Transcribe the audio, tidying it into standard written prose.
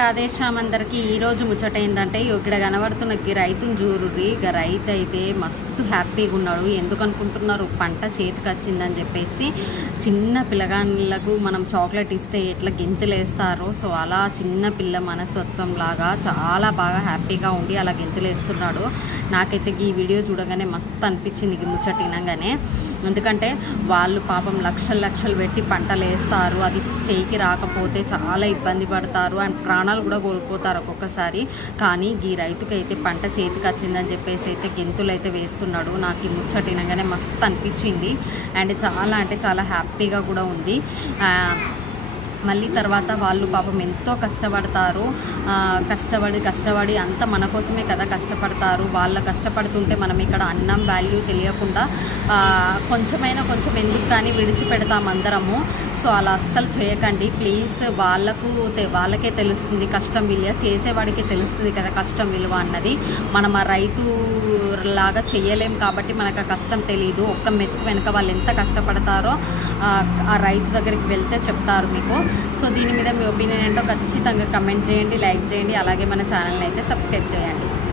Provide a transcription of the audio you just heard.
రాధేశ్యామందరికి ఈరోజు ముచ్చట ఏంటంటే ఇక్కడ కనబడుతున్న రైతుని చూరుర్రి. ఇక రైతు అయితే మస్తు హ్యాపీగా ఉన్నాడు. ఎందుకు అనుకుంటున్నారు? పంట చేతికి వచ్చిందని చెప్పేసి చిన్న పిల్లగాళ్ళకు మనం చాక్లెట్ ఇస్తే ఎట్లా గెంతులేస్తారో సో అలా చిన్న పిల్ల మనస్తత్వం లాగా చాలా బాగా హ్యాపీగా ఉండి అలా గెంతులేస్తున్నాడు. నాకైతే ఈ వీడియో చూడగానే మస్తు అనిపించింది ఈ ముచ్చట వినగానే. ఎందుకంటే వాళ్ళు పాపం లక్షలు పెట్టి పంటలు వేస్తారు, అది చేయికి రాకపోతే చాలా ఇబ్బంది పడతారు అండ్ ప్రాణాలు కూడా కోల్పోతారు ఒక్కొక్కసారి. కానీ ఈ రైతుకైతే పంట చేతికి వచ్చిందని చెప్పేసి అయితే గెంతులు అయితే వేస్తున్నాడు. నాకు ఈ ముచ్చట వినగానే మస్తు అనిపించింది అండ్ చాలా హ్యాపీగా కూడా ఉంది. మళ్ళీ తర్వాత వాళ్ళు పాపం ఎంతో కష్టపడతారు. కష్టపడి అంతా మన కోసమే కదా కష్టపడతారు. వాళ్ళ కష్టపడుతుంటే మనం ఇక్కడ అన్నం వాల్యూ తెలియకుండా కొంచెం ఎందుకు కానీ విడిచిపెడతాం అందరము. సో అలా అస్సలు చేయకండి ప్లీజ్. వాళ్ళకే తెలుస్తుంది కష్టం విలువ, చేసేవాడికి తెలుస్తుంది కదా కష్టం విలువ అన్నది. మనం ఆ రైతు లాగా చేయలేం కాబట్టి మనకు ఆ కష్టం తెలియదు. ఒక్క మెతుకు వెనుక వాళ్ళు ఎంత కష్టపడతారో ఆ రైతు దగ్గరికి వెళ్తే చెప్తారు మీకు. సో దీని మీద మీ ఒపీనియన్ ఏంటో ఖచ్చితంగా కమెంట్ చేయండి, లైక్ చేయండి, అలాగే మన ఛానల్ని అయితే సబ్స్క్రైబ్ చేయండి.